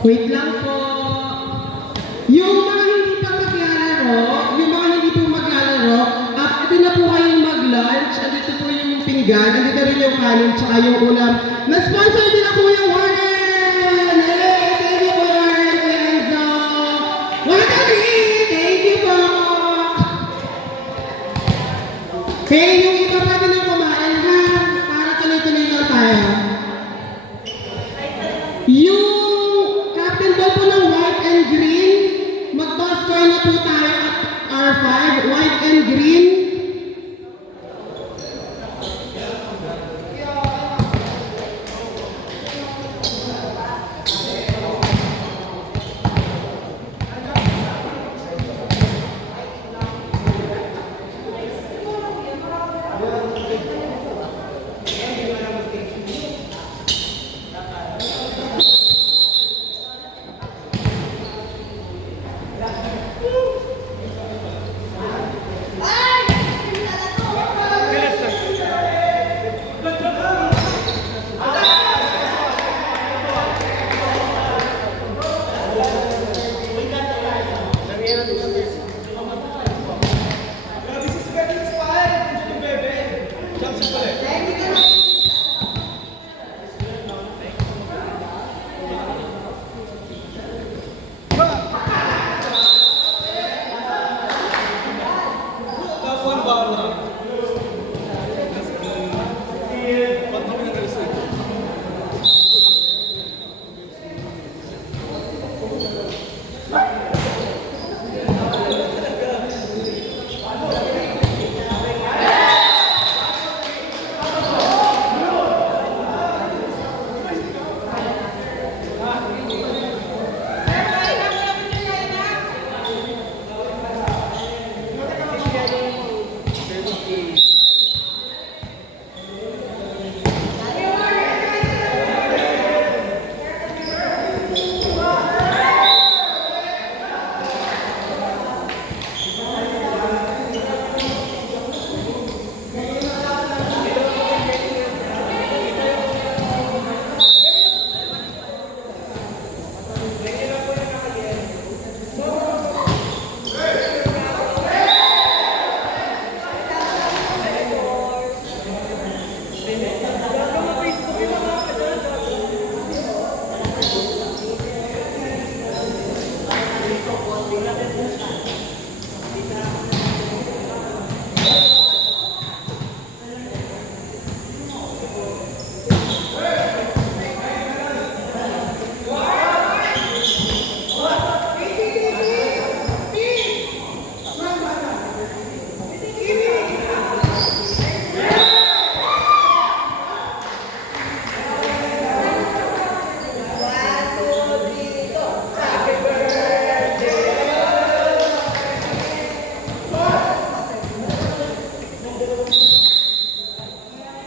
Wait lang po. Yung mga hindi pa maglalaro, ito na po kayong mag-lunch. Andito po yung pinggan, andito rin yung kanin, tsaka yung ulam. Na-sponsor din ako yung Warren! Hey, thank you po, Warren Enzo! Thank you po! Hey, yung iba pa din ang kumain ha, para tuloy-tuloy lang tayo. Yung captain daw po ng white and green, mag-toss coin na po tayo at R5, white and green.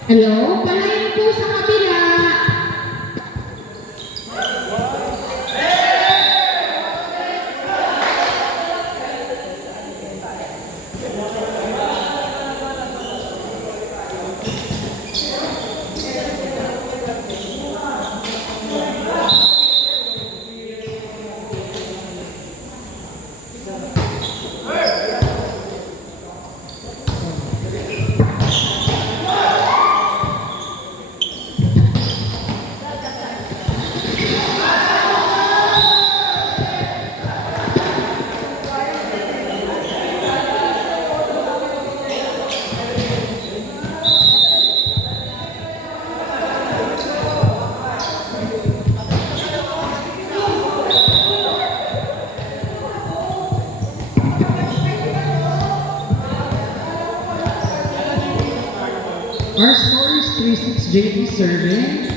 Hello? Palayan po sa kabila. Our score is 3-6 JP serving.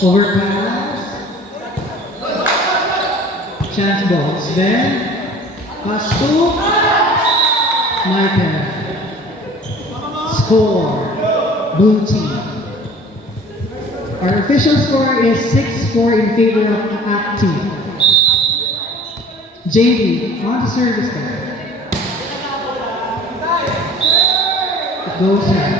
Overpass. Chance balls. Then, pass to Michael. Score. Blue team. Our official score is 6-4 in favor of ACT team. JP, on the service there. It goes in.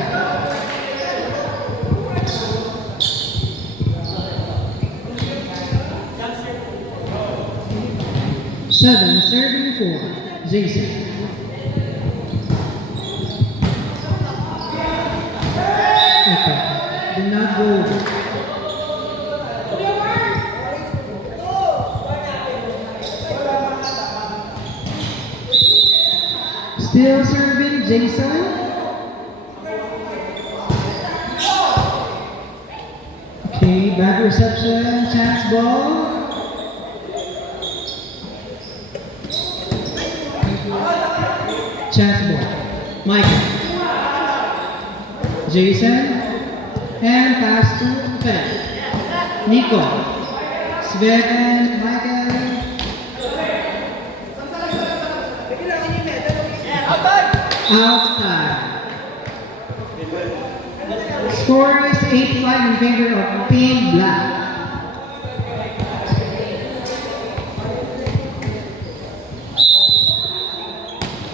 7, serving for Jason. Okay, did not go over. Still serving Jason. Okay, bad reception, chance ball. Chance ball. Michael. Jason. And pass to Sven. Nico. Sven, Michael. Outside. Score is 8-5 in favor of Team Black.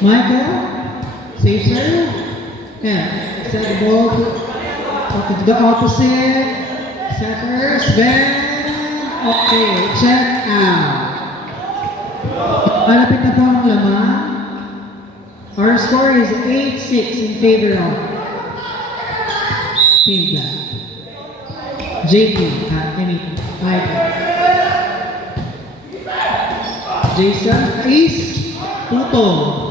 Michael, safe serve, and set the ball to the opposite. Setter, Sven. Okay, check out. Malapit na po ang laman. Our score is 8-6 in favor of Team Black. JP at anything. Jason, ace, puto.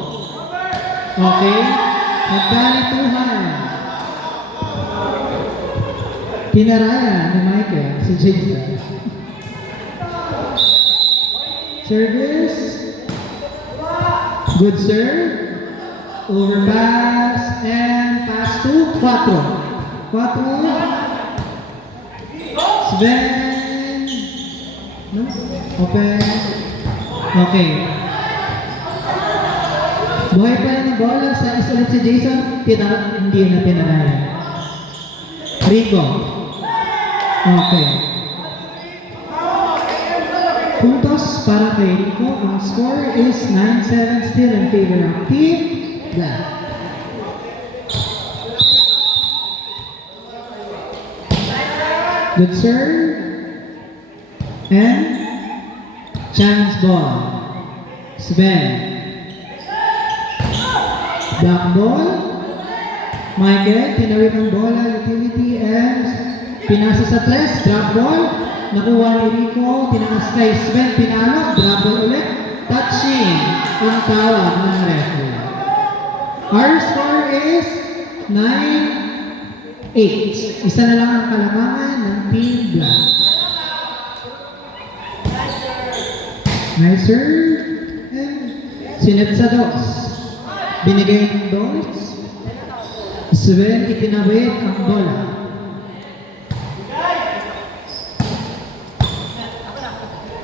Okay, magkalituhan. Tinaraya ni Michael, si Jason. Service. Good serve. Overpass and pass to 4. 4. Sven. No? Open. Okay. Buhay pa rin ang bola sa isa ulit si Jason. Hindi na pinanaya. Rico. Okay. Puntos para kay Rico. Ang score is 9-7 still in favor of Team Black. Good serve. And chance ball. Sven. Black ball. Michael, tinawid ang bola, utility, and pinasa sa tres, drop ball. Nakuha ni Rico, tinakas kay Sven, pinalo, drop ball ulit. Touching ang tawag ng referee. Our score is 9-8. Isa na lang ang kalamangan ng Team Black. Nice serve. And sinet sa dos. Binigay ng dos. Sven, itinawid ang bola.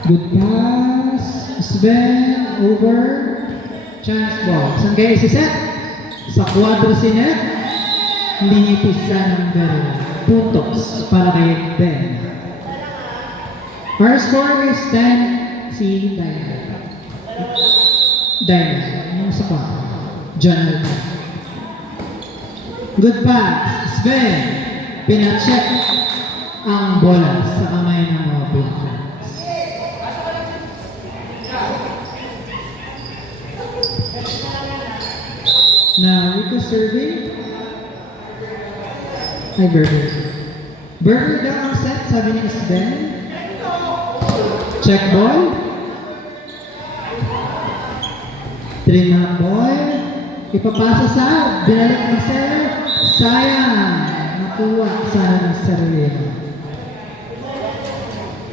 Good pass. Sven, over. Chance ball. Saan kayo isiset? Sa kwadro sinet. Linipisa ng barrel. Puntos para kay Ben. Our score is 10. Si Diana. Yung sa pa. John. Good pass. Sven. Pinacheck ang bola sa kamay ng mga Philippines. Now, Rico serving. Ay, Burger. Burger daw ang set, sabi ni Sven. Check ball. Trim na ball. Ipapasa sa binalik na sir. Sayang. Nakuha sana ng sarili.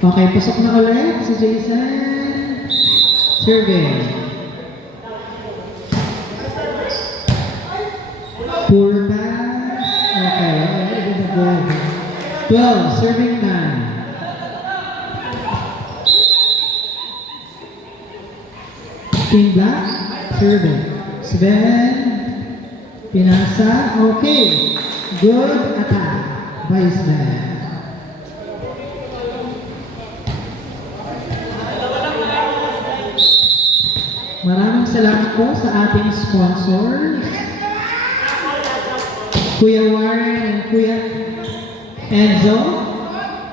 Okay, pasok na ulit si Jason. Serving. Poor pass. Okay, it is a goal. 12, serving 9. Team Black, serving. Sven, pinasa. Okay, good attack by Sven. Maraming salamat po sa ating sponsors. Kuya Warren and Kuya Enzo,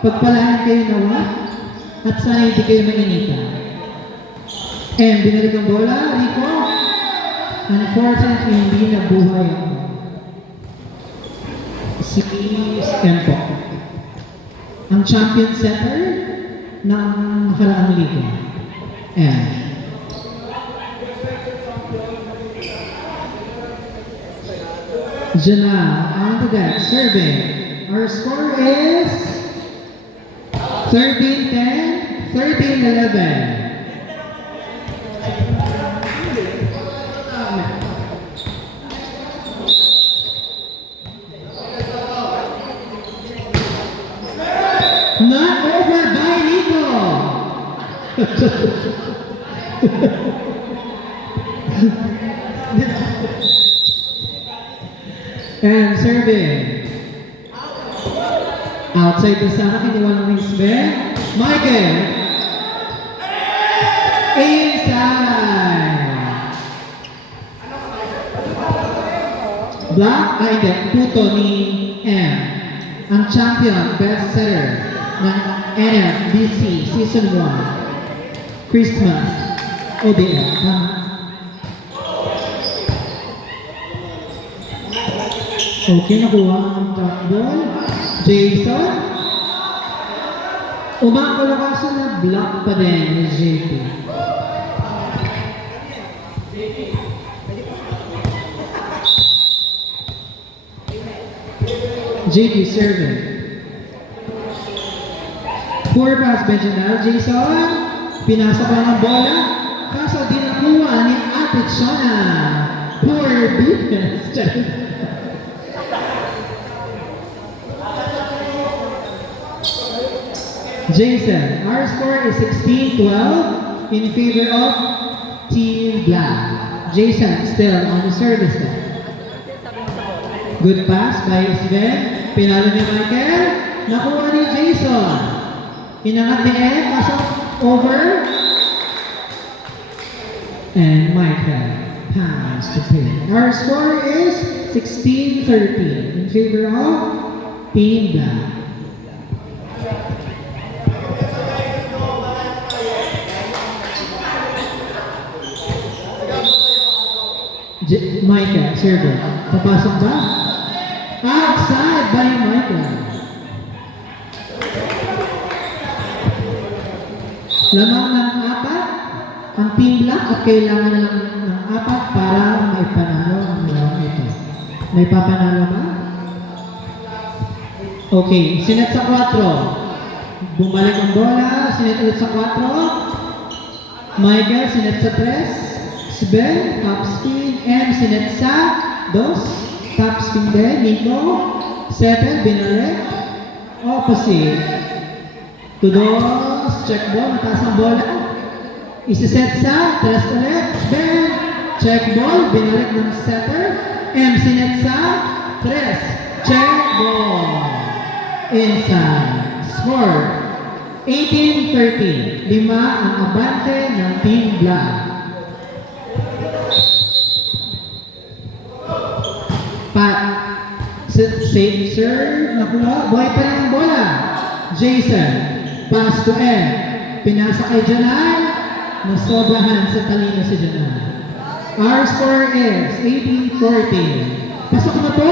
pagpalahan kayo nawa at sana hindi kayo mainita. And binalik ang bola, Rico. Unfortunately, hindi nabuhay si Empo. Ang champion setter ng nakaraang liga. And Jana on the deck, serving. Our score is 13-10, 13-11. Not over by Nico. And serving. Outside the sana, kinuha ng Isbe. Michael. Inside. Black, hindi, puto ni M. Ang champion, best setter ng NFBC Season 1. Christmas. ODM. Tama. Okay, nakuha ang top ball. Jason. Umakalakasan na block pa din ni JP. JP serving. Poor pass, Benjamin. Jason. Pinasok lang ang bola. Kaso di nakuha ni Ate Shona. Poor defense. Jason, our score is 16-12 in favor of Team Black. Jason still on the service line. Good pass by Sven. Pinalo ni Michael. Nakuha ni Jason. Inangat ni Ed. Pasok over. And Michael pass to pin. Our score is 16-13 in favor of Team Black. Michael, server. Papasok ba? Outside by Michael. Lamang ng apat ang Team Black at kailangan na lang ng apat para maipanalo ang laro ito. May papanalo ba? Okay, sinet sa 4. Bumalik ang bola, sinet ulit sa 4. Michael, sinet sa 3. Sven, top spin, M, sinet sa 2. Top spin din, Nico. Settle, binalik. Opposite. Tudos, check ball, mataas ang bola. Isiset sa, 3 ulit. Sven, check ball, binalik ng setter. M, sinet sa 3. Check ball. Inside. Score. 18-13. 5 ang abante ng Team Black. Pat, safe serve, nakuha, buhay pa lang ang bola. Jason, pass to M. Pinasa kay Janai, nasobrahan sa talino si Janai. Our score is 18-14. Pasok na po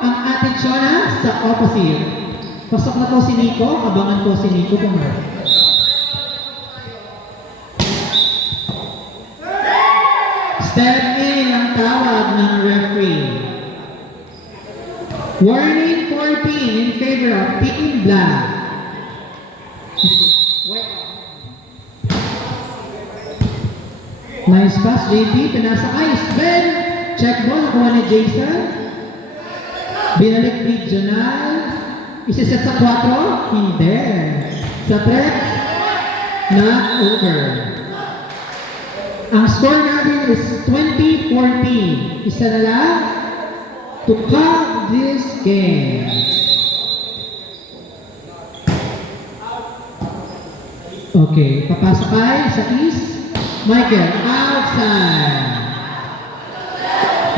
ang ating Shona sa opposite. Pasok na po si Nico, abangan po si Nico pumarap. Step in ang tawag ng referee. Warning 14 in favor of Team Black. Nice pass, JP. Pinasa kay Sven. Check ball. Nakuha ni Jason. Binalik ni Janal. Isiset sa 4. Hindi. Sa 3. Not over. Ang score natin is 20-14. Isa na lang to cut this game. Okay, papasok tayo sa East. Michael, outside.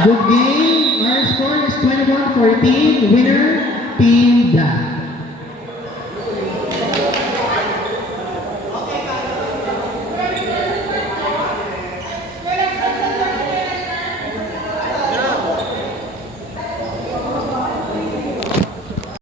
Good game. Our score is 21-14. Winner, Team Black.